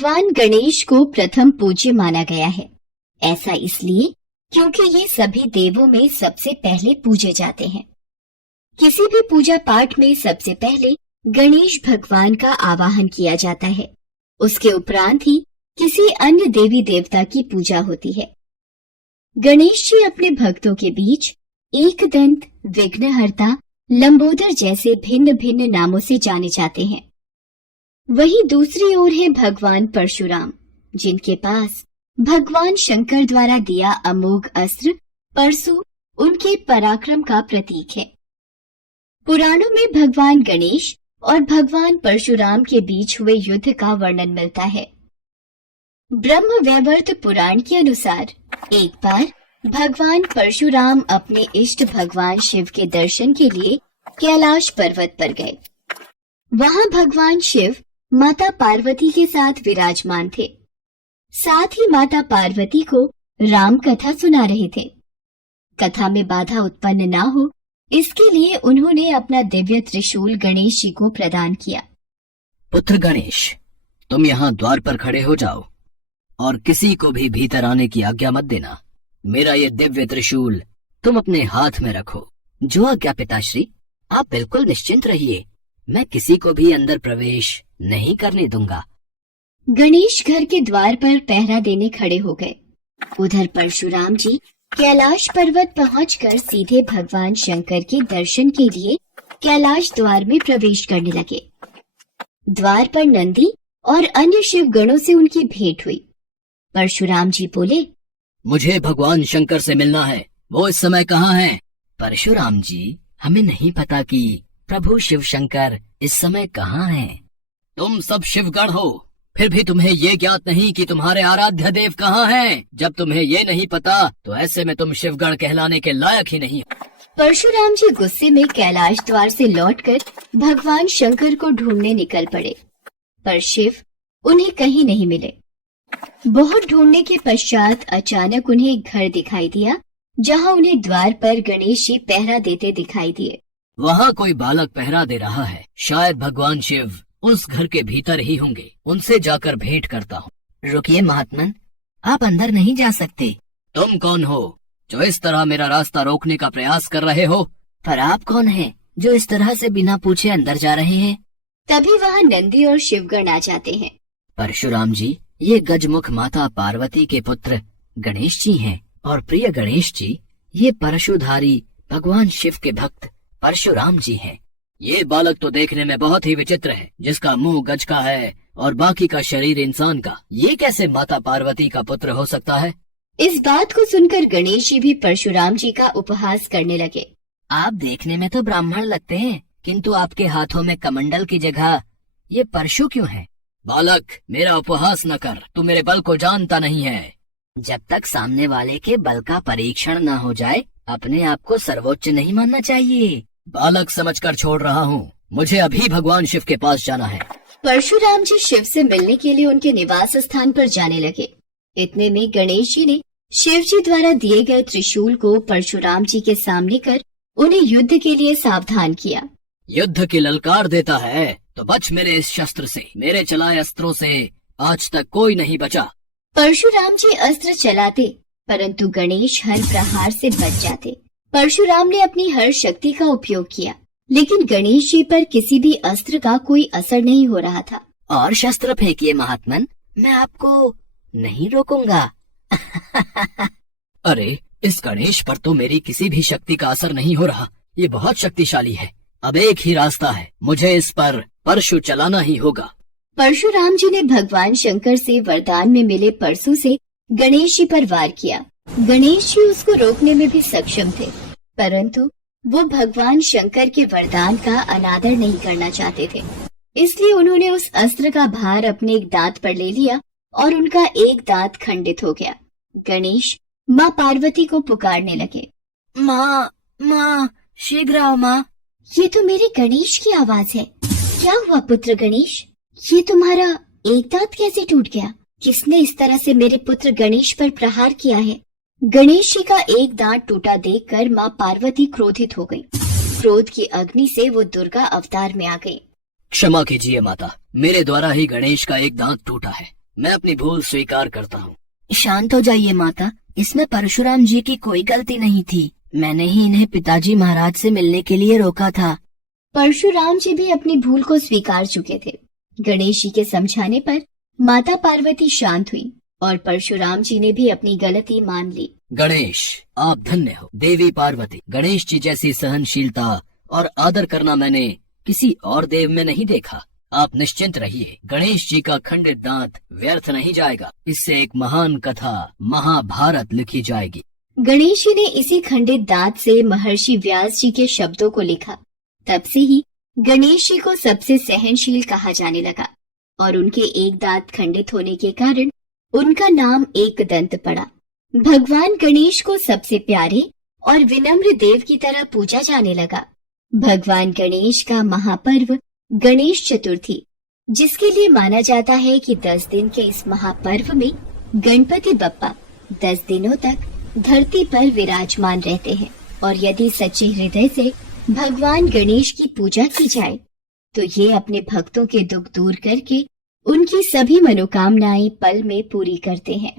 भगवान गणेश को प्रथम पूज्य माना गया है। ऐसा इसलिए क्योंकि ये सभी देवों में सबसे पहले पूजे जाते हैं। किसी भी पूजा पाठ में सबसे पहले गणेश भगवान का आवाहन किया जाता है। उसके उपरांत ही किसी अन्य देवी देवता की पूजा होती है। गणेश जी अपने भक्तों के बीच एकदंत, विघ्नहर्ता, लंबोदर जैसे भिन्न भिन्न नामों से जाने जाते हैं। वहीं दूसरी ओर है भगवान परशुराम, जिनके पास भगवान शंकर द्वारा दिया अमोघ अस्त्र परशु उनके पराक्रम का प्रतीक है। पुराणों में भगवान गणेश और भगवान परशुराम के बीच हुए युद्ध का वर्णन मिलता है। ब्रह्म वैवर्त पुराण के अनुसार एक बार भगवान परशुराम अपने इष्ट भगवान शिव के दर्शन के लिए कैलाश पर्वत पर गए। वहां भगवान शिव माता पार्वती के साथ विराजमान थे। साथ ही माता पार्वती को राम कथा सुना रहे थे। कथा में बाधा उत्पन्न ना हो, इसके लिए उन्होंने अपना दिव्य त्रिशूल गणेश जी को प्रदान किया। पुत्र गणेश, तुम यहाँ द्वार पर खड़े हो जाओ और किसी को भी भीतर आने की आज्ञा मत देना। मेरा ये दिव्य त्रिशूल तुम अपने हाथ में रखो। जो आज्ञा पिताश्री, आप बिल्कुल निश्चिंत रहिए, मैं किसी को भी अंदर प्रवेश नहीं करने दूंगा। गणेश घर के द्वार पर पहरा देने खड़े हो गए। उधर परशुराम जी कैलाश पर्वत पहुंचकर सीधे भगवान शंकर के दर्शन के लिए कैलाश द्वार में प्रवेश करने लगे। द्वार पर नंदी और अन्य शिव गणों से उनकी भेंट हुई। परशुराम जी बोले, मुझे भगवान शंकर से मिलना है। वो इस समय कहाँ हैं? परशुराम जी, हमें नहीं पता कि प्रभु शिव शंकर इस समय कहाँ हैं। तुम सब शिवगण हो, फिर भी तुम्हें ये ज्ञात नहीं कि तुम्हारे आराध्य देव कहाँ हैं। जब तुम्हें ये नहीं पता तो ऐसे में तुम शिवगण कहलाने के लायक ही नहीं हो। परशुराम जी गुस्से में कैलाश द्वार से लौटकर भगवान शंकर को ढूंढने निकल पड़े, पर शिव उन्हें कहीं नहीं मिले। बहुत ढूंढने के पश्चात अचानक उन्हें एक घर दिखाई दिया, जहां उन्हें द्वार पर गणेश जी पहरा देते दिखाई दिए। वहाँ कोई बालक पहरा दे रहा है। शायद भगवान शिव उस घर के भीतर ही होंगे। उनसे जाकर भेंट करता हूँ। रुकिए महात्मन, आप अंदर नहीं जा सकते। तुम कौन हो जो इस तरह मेरा रास्ता रोकने का प्रयास कर रहे हो? पर आप कौन हैं जो इस तरह से बिना पूछे अंदर जा रहे हैं? तभी वहाँ नंदी और शिवगण आ जाते हैं। परशुराम जी, ये गजमुख माता पार्वती के पुत्र गणेश जी हैं। और प्रिय गणेश जी, ये परशुधारी भगवान शिव के भक्त परशुराम जी हैं। ये बालक तो देखने में बहुत ही विचित्र है, जिसका मुंह गज का है और बाकी का शरीर इंसान का। ये कैसे माता पार्वती का पुत्र हो सकता है? इस बात को सुनकर गणेश जी भी परशुराम जी का उपहास करने लगे। आप देखने में तो ब्राह्मण लगते हैं, किंतु आपके हाथों में कमंडल की जगह ये परशु क्यों है? बालक, मेरा उपहास न कर, तू मेरे बल को जानता नहीं है। जब तक सामने वाले के बल का परीक्षण न हो जाए, अपने आप को सर्वोच्च नहीं मानना चाहिए। बालक, समझकर छोड़ रहा हूँ, मुझे अभी भगवान शिव के पास जाना है। परशुराम जी शिव से मिलने के लिए उनके निवास स्थान पर जाने लगे। इतने में गणेश जी ने शिव जी द्वारा दिए गए त्रिशूल को परशुराम जी के सामने कर उन्हें युद्ध के लिए सावधान किया। युद्ध की ललकार देता है तो बच मेरे इस शस्त्र से। मेरे चलाए अस्त्रों से आज तक कोई नहीं बचा। परशुराम जी अस्त्र चलाते, परंतु गणेश हर प्रहार से बच जाते। परशुराम ने अपनी हर शक्ति का उपयोग किया, लेकिन गणेश जी पर किसी भी अस्त्र का कोई असर नहीं हो रहा था। और शस्त्र फेंकिए महात्मन, मैं आपको नहीं रोकूंगा। अरे, इस गणेश पर तो मेरी किसी भी शक्ति का असर नहीं हो रहा। ये बहुत शक्तिशाली है। अब एक ही रास्ता है, मुझे इस पर परशु चलाना ही होगा। परशुराम जी ने भगवान शंकर से वरदान में मिले परशु से गणेश जी पर वार किया। गणेश जी उसको रोकने में भी सक्षम थे, परंतु वो भगवान शंकर के वरदान का अनादर नहीं करना चाहते थे। इसलिए उन्होंने उस अस्त्र का भार अपने एक दांत पर ले लिया और उनका एक दांत खंडित हो गया। गणेश माँ पार्वती को पुकारने लगे, माँ, माँ, शीघ्र आओ माँ। ये तो मेरे गणेश की आवाज है। क्या हुआ पुत्र गणेश? ये तुम्हारा एक दांत कैसे टूट गया? किसने इस तरह से मेरे पुत्र गणेश पर प्रहार किया है? गणेश जी का एक दांत टूटा देखकर माँ पार्वती क्रोधित हो गई। क्रोध की अग्नि से वो दुर्गा अवतार में आ गई। क्षमा कीजिए माता, मेरे द्वारा ही गणेश का एक दांत टूटा है। मैं अपनी भूल स्वीकार करता हूँ। शांत हो जाइए माता, इसमें परशुराम जी की कोई गलती नहीं थी। मैंने ही इन्हें पिताजी महाराज से मिलने के लिए रोका था। परशुराम जी भी अपनी भूल को स्वीकार चुके थे। गणेश जी के समझाने पर माता पार्वती शांत हुई और परशुराम जी ने भी अपनी गलती मान ली। गणेश, आप धन्य हो। देवी पार्वती, गणेश जी जैसी सहनशीलता और आदर करना मैंने किसी और देव में नहीं देखा। आप निश्चिंत रहिए, गणेश जी का खंडित दांत व्यर्थ नहीं जाएगा। इससे एक महान कथा महाभारत लिखी जाएगी। गणेश जी ने इसी खंडित दांत से महर्षि व्यास जी के शब्दों को लिखा। तब से ही गणेश जी को सबसे सहनशील कहा जाने लगा और उनके एक दांत खंडित होने के कारण उनका नाम एकदंत पड़ा। भगवान गणेश को सबसे प्यारे और विनम्र देव की तरह पूजा जाने लगा। भगवान गणेश का महापर्व गणेश चतुर्थी, जिसके लिए माना जाता है कि 10 दिन के इस महापर्व में गणपति बप्पा 10 दिनों तक धरती पर विराजमान रहते हैं और यदि सच्चे हृदय से भगवान गणेश की पूजा की जाए तो ये अपने भक्तों के दुख दूर करके उनकी सभी मनोकामनाएं पल में पूरी करते हैं।